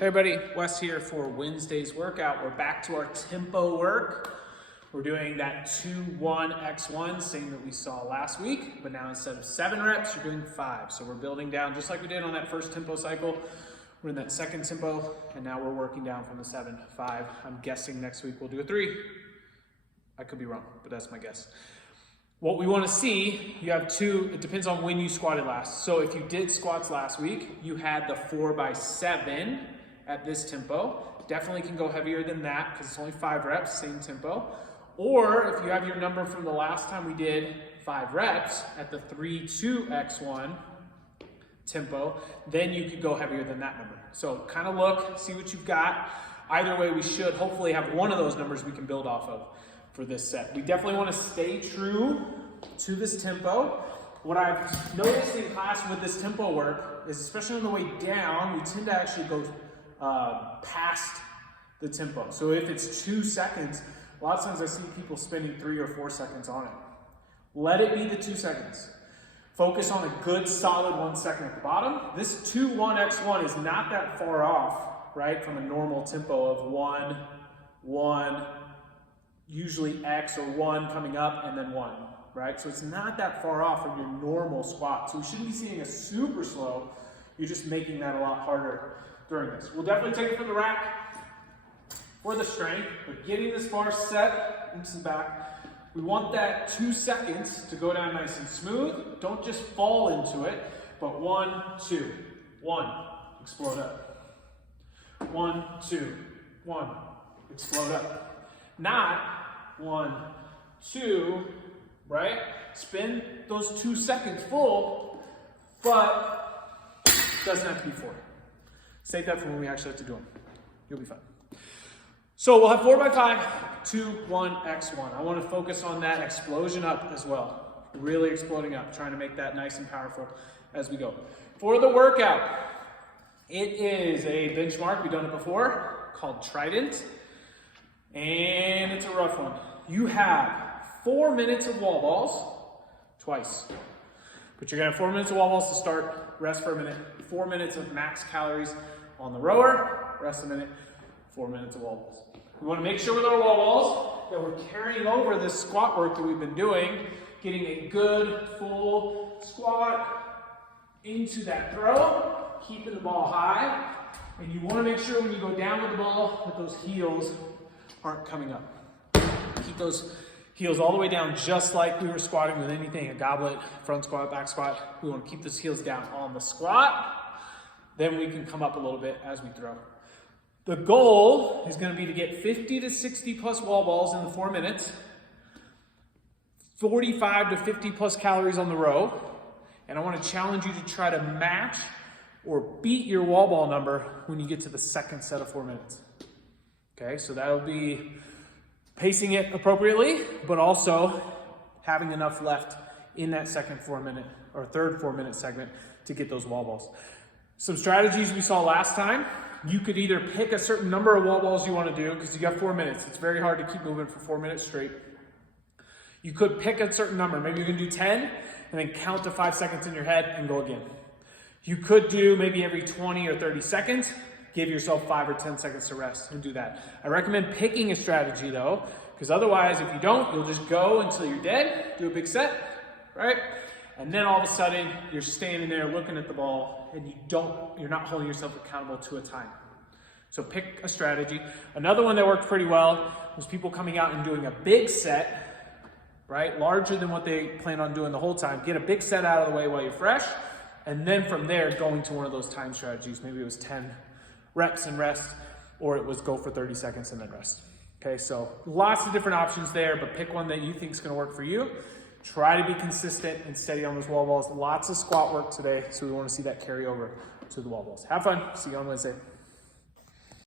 Hey everybody, Wes here for Wednesday's workout. We're back to our tempo work. We're doing that 2-1-X1, same that we saw last week, but now instead of 7 reps, you're doing 5. So we're building down just like we did on that first tempo cycle. We're in that second tempo, and now we're working down from the 7, 5. I'm guessing next week we'll do a 3. I could be wrong, but that's my guess. What we want to see, you have 2, it depends on when you squatted last. So if you did squats last week, you had the 4x7 at this tempo. Definitely can go heavier than that because it's only 5 reps, same tempo. Or if you have your number from the last time we did 5 reps at the 3-2-X1 tempo, then you could go heavier than that number. So kind of look, see what you've got. Either way, we should hopefully have one of those numbers we can build off of for this set. We definitely want to stay true to this tempo. What I've noticed in class with this tempo work is, especially on the way down, we tend to actually go past the tempo. So if it's 2 seconds, a lot of times I see people spending 3 or 4 seconds on it. Let it be the 2 seconds. Focus on a good solid 1 second at the bottom. This 2-1-X1 is not that far off, right, from a normal tempo of 1, 1, usually X or 1 coming up and then 1, right? So it's not that far off from your normal squat. So we shouldn't be seeing a super slow. You're just making that a lot harder during this. We'll definitely take it from the rack for the strength, but getting this bar set into the back, we want that 2 seconds to go down nice and smooth. Don't just fall into it, but 1, 2, 1, explode up. 1, 2, 1, explode up. Not 1, 2, right? Spin those 2 seconds full, but it doesn't have to be 4. Save that for when we actually have to do them. You'll be fine. So we'll have 4x5, 2-1-X1. I want to focus on that explosion up as well. Really exploding up, trying to make that nice and powerful as we go. For the workout, it is a benchmark. We've done it before, called Trident. And it's a rough one. You have 4 minutes of wall balls twice. But you're gonna have 4 minutes of wall balls to start, rest for a minute. 4 minutes of max calories on the rower, rest a minute, 4 minutes of wall balls. We wanna make sure with our wall balls that we're carrying over this squat work that we've been doing, getting a good full squat into that throw, keeping the ball high. And you wanna make sure when you go down with the ball that those heels aren't coming up. Keep those heels all the way down, just like we were squatting with anything, a goblet, front squat, back squat. We want to keep those heels down on the squat. Then we can come up a little bit as we throw. The goal is going to be to get 50 to 60 plus wall balls in the 4 minutes, 45 to 50 plus calories on the row. And I want to challenge you to try to match or beat your wall ball number when you get to the second set of 4 minutes. Okay, so that'll be pacing it appropriately, but also having enough left in that second 4 minute or third 4 minute segment to get those wall balls. Some strategies we saw last time, you could either pick a certain number of wall balls you want to do because you got 4 minutes. It's very hard to keep moving for 4 minutes straight. You could pick a certain number. Maybe you can do 10 and then count to 5 seconds in your head and go again. You could do maybe every 20 or 30 seconds. Give yourself 5 or 10 seconds to rest and do that. I recommend picking a strategy though, because otherwise if you don't, you'll just go until you're dead, do a big set, right? And then all of a sudden you're standing there looking at the ball and you're not holding yourself accountable to a time. So pick a strategy. Another one that worked pretty well was people coming out and doing a big set, right? Larger than what they plan on doing the whole time. Get a big set out of the way while you're fresh. And then from there, going to one of those time strategies. Maybe it was 10 reps and rest, or it was go for 30 seconds and then rest. Okay, so lots of different options there, but pick one that you think is gonna work for you. Try to be consistent and steady on those wall balls. Lots of squat work today, so we wanna see that carry over to the wall balls. Have fun, see you on Wednesday.